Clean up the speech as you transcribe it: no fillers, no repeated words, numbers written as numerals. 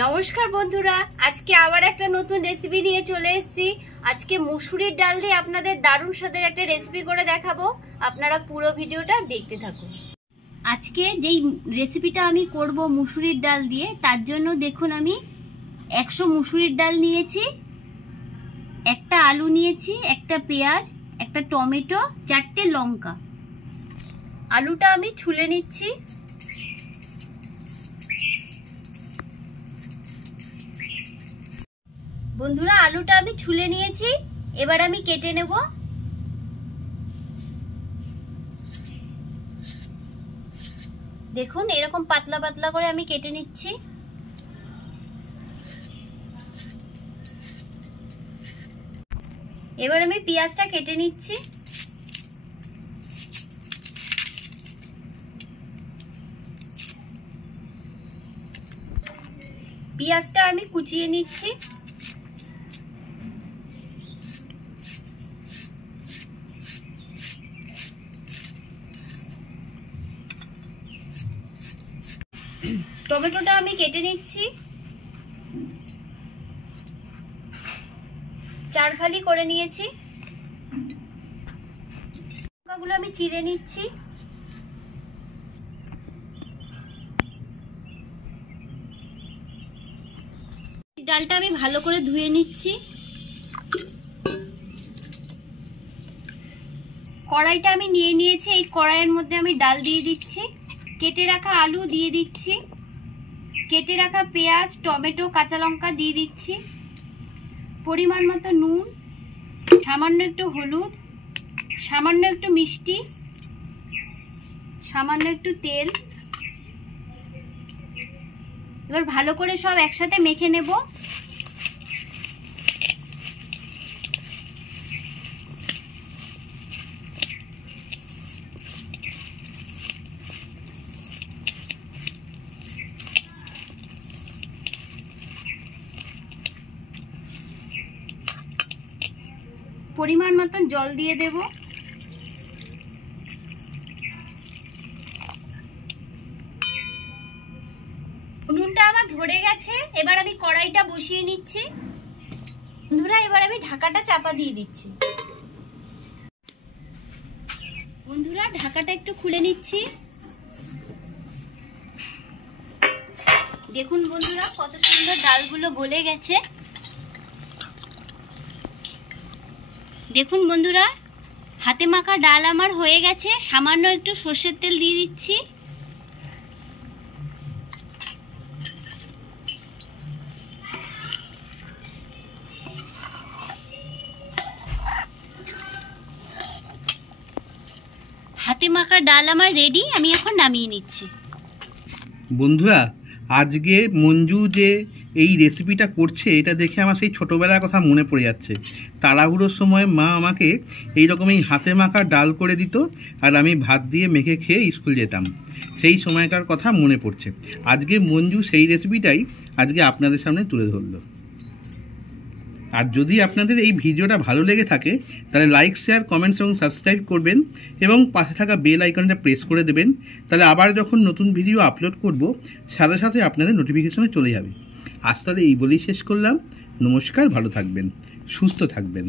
নমস্কার বন্ধুরা, আজকে আবার একটা নতুন রেসিপি নিয়ে চলে এসেছি। আজকে মুসুরির ডাল দিয়ে আপনাদের দারুণ স্বাদের একটা রেসিপি করে দেখাবো। আপনারা পুরো ভিডিওটা দেখতে থাকুন। আজকে যেই রেসিপিটা আমি করব মুসুরির ডাল দিয়ে, তার জন্য দেখুন আমি 100 মুসুরির ডাল নিয়েছি, একটা আলু নিয়েছি, একটা পেঁয়াজ, একটা টমেটো, 4টে লঙ্কা। আলুটা আমি ছুলে নিচ্ছি। বন্ধুরা, আলুটা আমি ছুলে নিয়েছি, এবার আমি কেটে নেব। দেখুন এরকম পাতলা পাতলা করে আমি কেটে নিচ্ছি। এবার আমি পেঁয়াজটা কেটে নিচ্ছি। পেঁয়াজটা আমি কুচিয়ে নিচ্ছি। টমেটোটা আমি কেটে নিচ্ছি, 4 ফালি করে নিয়েছি। লঙ্কাগুলো আমি চিড়ে নিচ্ছি। ডালটা আমি ভালো করে ধুয়ে নিচ্ছি। কড়াইটা আমি নিয়ে নিয়েছি, এই কড়াইয়ের মধ্যে আমি ডাল দিয়ে দিচ্ছি। কেটে রাখা আলু দিয়ে দিচ্ছি, কেটে রাখা পেঁয়াজ, টমেটো, কাঁচা লঙ্কা দিয়ে দিচ্ছি, পরিমাণ মতো নুন, সামান্য একটু হলুদ, সামান্য একটু মিষ্টি, সামান্য একটু তেল। এবার ভালো করে সব একসাথে মেখে নেব। পরিমাণ মতন জল দিয়ে দেব। উনুনটা আমার ধরে গেছে, এবার আমি কড়াইটা বসিয়ে নিচ্ছি। বন্ধুরা, এবার আমি ঢাকাটা চাপা দিয়ে দিচ্ছি। বন্ধুরা, ঢাকাটা একটু খুলে নিচ্ছি। দেখুন বন্ধুরা, কত সুন্দর ডালগুলো গলে গেছে। দেখুন বন্ধুরা, হাতে মাখা ডাল আমার হয়ে গেছে। সামান্য একটু সর্ষের তেল দিয়ে দিচ্ছি। হাতে মাখা ডাল আমার রেডি, আমি এখন নামিয়ে নিচ্ছি। বন্ধুরা, আজকে মঞ্জু যে এই রেসিপিটা করছে, এটা দেখে আমার সেই ছোটোবেলার কথা মনে পড়ে যাচ্ছে। তাড়াহুড়োর সময় মা আমাকে এইরকমই হাতে মাখা ডাল করে দিত, আর আমি ভাত দিয়ে মেখে খেয়ে স্কুল যেতাম। সেই সময়কার কথা মনে পড়ছে। আজকে মঞ্জু সেই রেসিপিটাই আজকে আপনাদের সামনে তুলে ধরলো। আর যদি আপনাদের এই ভিডিওটা ভালো লেগে থাকে, তাহলে লাইক, শেয়ার, কমেন্টস এবং সাবস্ক্রাইব করবেন, এবং পাশে থাকা বেল আইকনটা প্রেস করে দেবেন। তাহলে আবার যখন নতুন ভিডিও আপলোড করব, সাথে সাথে আপনাদের নোটিফিকেশনে চলে যাবে। আজ তাহলে এই বলেই শেষ করলাম। নমস্কার, ভালো থাকবেন, সুস্থ থাকবেন।